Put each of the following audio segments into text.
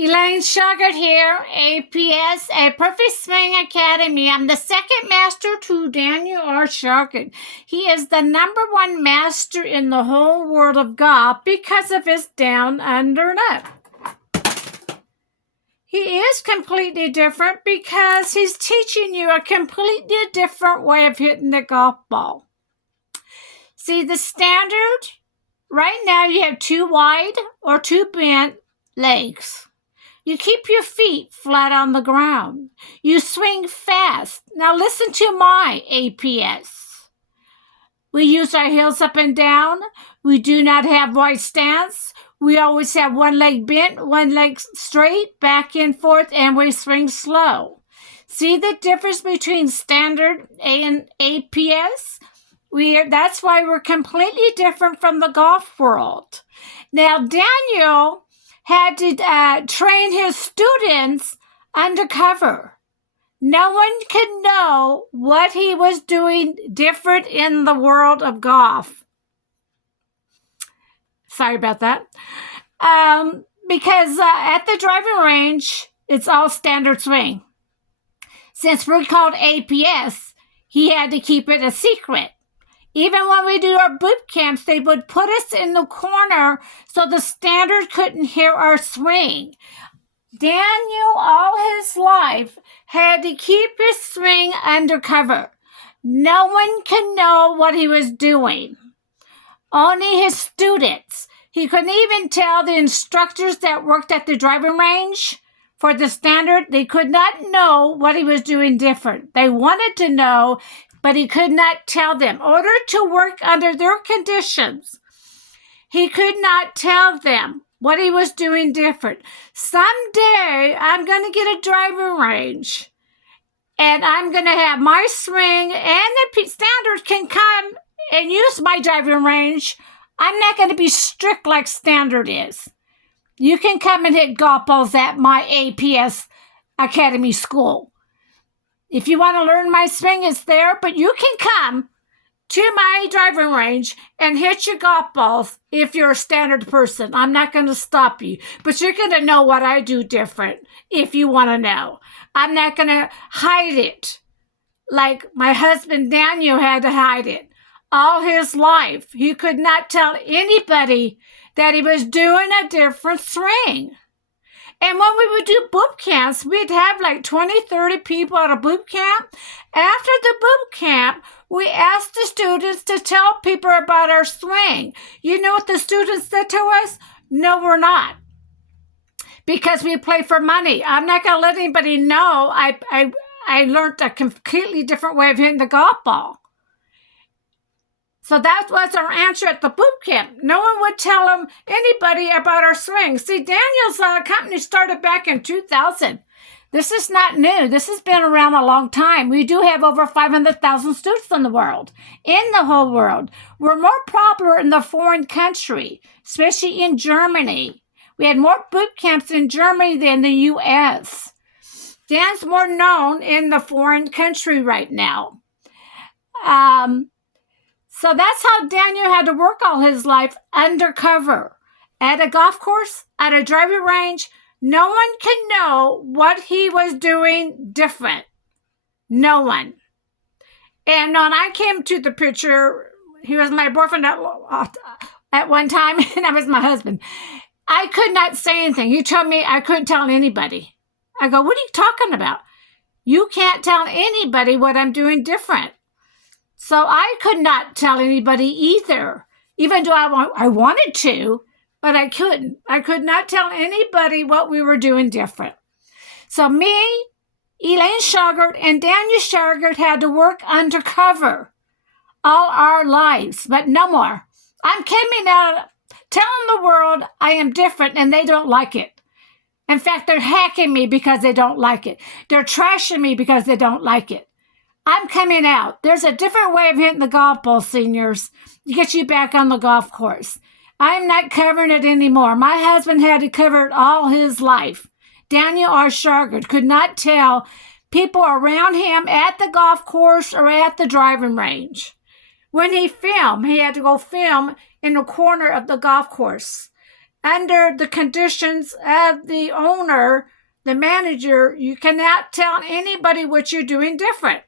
Elaine Shauger here, APS, a Perfect Swing Academy. I'm the second master to Daniel R. Shauger. He is the #1 master in the whole world of golf because of his down, under, and up. He is completely different because he's teaching you a completely different way of hitting the golf ball. See, the standard, right now you have 2 wide or 2 bent legs. You keep your feet flat on the ground. You swing fast. Now listen to my APS. We use our heels up and down. We do not have wide stance. We always have one leg bent, one leg straight, back and forth, and we swing slow. See the difference between standard and APS? That's why we're completely different from the golf world. Now, Daniel had to train his students undercover. No one could know what he was doing different in the world of golf. Sorry about that. Because at the driving range, it's all standard swing. Since we're called APS, he had to keep it a secret. Even when we do our boot camps, they would put us in the corner so the standard couldn't hear our swing. Daniel, all his life, had to keep his swing undercover. No one could know what he was doing. Only his students. He couldn't even tell the instructors that worked at the driving range for the standard. They could not know what he was doing different. They wanted to know, but he could not tell them. In order to work under their conditions, he could not tell them what he was doing different. Someday, I'm going to get a driving range, and I'm going to have my swing, and the standard can come and use my driving range. I'm not going to be strict like standard is. You can come and hit golf balls at my APS Academy school. If you want to learn my swing, it's there, but you can come to my driving range and hit your golf balls if you're a standard person. I'm not going to stop you, but you're going to know what I do different if you want to know. I'm not going to hide it like my husband Daniel had to hide it all his life. He could not tell anybody that he was doing a different swing. And when we would do boot camps, we'd have like 20, 30 people at a boot camp. After the boot camp, we asked the students to tell people about our swing. You know what the students said to us? No, we're not. Because we play for money. I'm not going to let anybody know I learned a completely different way of hitting the golf ball. So that was our answer at the boot camp. No one would tell anybody about our swing. See, Daniel's company started back in 2000. This is not new. This has been around a long time. We do have over 500,000 students in the world, in the whole world. We're more popular in the foreign country, especially in Germany. We had more boot camps in Germany than the U.S. Dan's more known in the foreign country right now. So that's how Daniel had to work all his life undercover. At a golf course, at a driving range, no one can know what he was doing different. No one. And when I came to the picture, he was my boyfriend at one time, and that was my husband. I could not say anything. He told me I couldn't tell anybody. I go, what are you talking about? You can't tell anybody what I'm doing different. So I could not tell anybody either, even though I wanted to, but I couldn't. I could not tell anybody what we were doing different. So me, Elaine Shauger, and Daniel Shauger had to work undercover all our lives, but no more. I'm coming out telling the world I am different, and they don't like it. In fact, they're hacking me because they don't like it. They're trashing me because they don't like it. I'm coming out. There's a different way of hitting the golf ball, seniors, to get you back on the golf course. I'm not covering it anymore. My husband had to cover it all his life. Daniel R. Shauger could not tell people around him at the golf course or at the driving range. When he filmed, he had to go film in the corner of the golf course. under the conditions of the owner, the manager, you cannot tell anybody what you're doing different.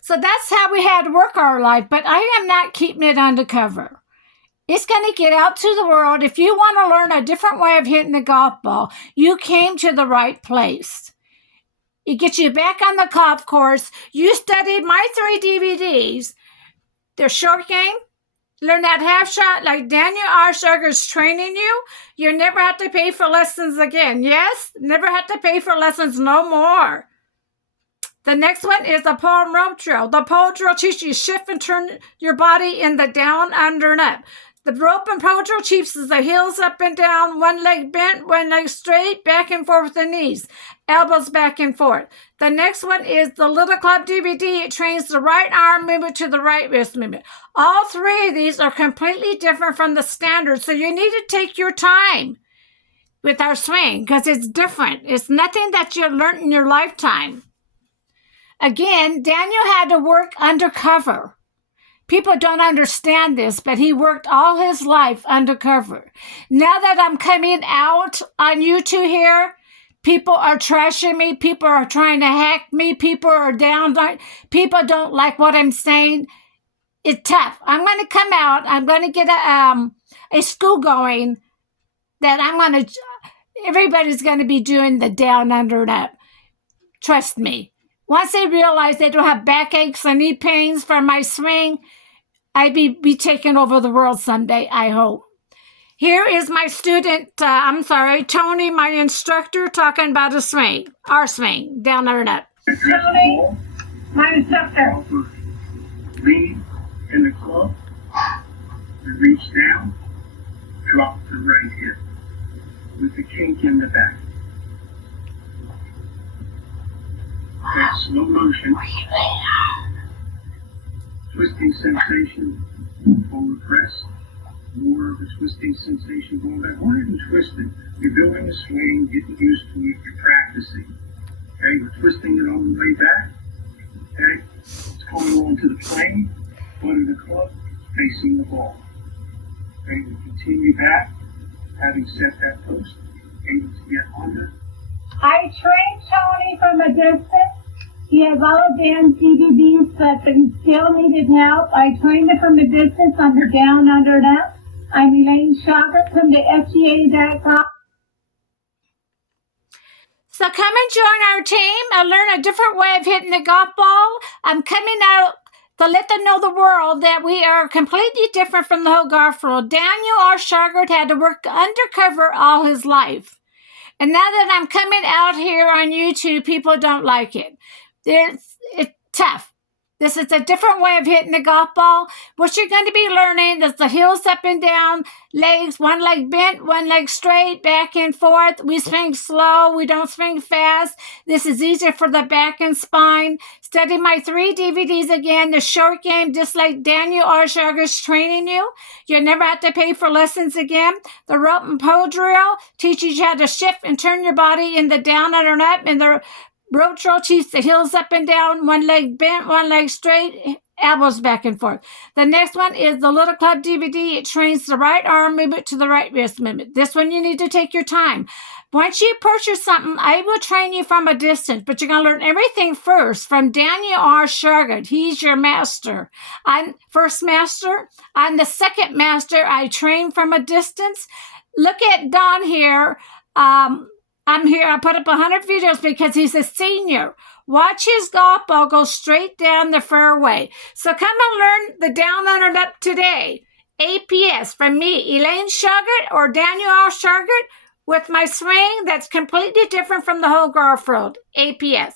So that's how we had to work our life, but I am not keeping it undercover. It's going to get out to the world. If you want to learn a different way of hitting the golf ball, you came to the right place. It gets you back on the golf course. You studied my 3 DVDs. They're short game. Learn that half shot like Daniel R. Shauger's training you. You never have to pay for lessons again. Yes? Never have to pay for lessons no more. The next one is the pole and rope drill. The pole drill teaches you to shift and turn your body in the down, under, and up. The rope and pole drill teaches the heels up and down, one leg bent, one leg straight, back and forth with the knees, elbows back and forth. The next one is the Little Club DVD. It trains the right arm movement to the right wrist movement. All 3 of these are completely different from the standard, so you need to take your time with our swing because it's different. It's nothing that you learned in your lifetime. Again, Daniel had to work undercover. People don't understand this, but he worked all his life undercover. Now that I'm coming out on YouTube here, people are trashing me. People are trying to hack me. People are down. People don't like what I'm saying. It's tough. I'm going to come out. I'm going to get a school going that everybody's going to be doing the down, under, and up. Trust me. Once they realize they don't have backaches and knee pains from my swing, I'd be taking over the world someday, I hope. Here is my student, Tony, my instructor, talking about a swing, our swing, down, under, and up. Tony, my instructor. Lead in the club, we reach down, drop the right hip with the kink in the back. That slow motion, twisting sensation, forward press, more of a twisting sensation going back. We're not even twisting. You're building a swing, getting used to it, you're practicing. Okay, we're twisting it on the way back. Okay, it's coming on to the plane, butt of the club, facing the ball. Okay, we continue back, having set that post, able to get under. I trained Tony from a distance. He has all of Dan's DVDs, but he still needed help. I trained him from a distance under down, under, and up. I'm Elaine Shauger from the FGA.com. So come and join our team and learn a different way of hitting the golf ball. I'm coming out to let them know the world that we are completely different from the whole golf world. Daniel R. Shauger had to work undercover all his life. And now that I'm coming out here on YouTube, people don't like it. It's tough. This is a different way of hitting the golf ball. What you're going to be learning is the heels up and down, legs, one leg bent, one leg straight, back and forth. We swing slow. We don't swing fast. This is easier for the back and spine. Study my 3 DVDs again. The short game, just like Daniel R. Shauger's training you. You never have to pay for lessons again. The rope and pole drill teaches you how to shift and turn your body in the down, under, and up. And the rope drill teaches the heels up and down, one leg bent, one leg straight, elbows back and forth. The next one is the Little Club DVD. It trains the right arm movement to the right wrist movement. This one you need to take your time. Once you purchase something, I will train you from a distance, but you're going to learn everything first from Daniel R. Shauger. He's your master. I'm first master. I'm the second master. I train from a distance. Look at Don here. I'm here. I put up 100 videos because he's a senior. Watch his golf ball go straight down the fairway. So come and learn the down, under, and up today. APS from me, Elaine Shauger or Daniel R. Shauger with my swing that's completely different from the whole golf world. APS.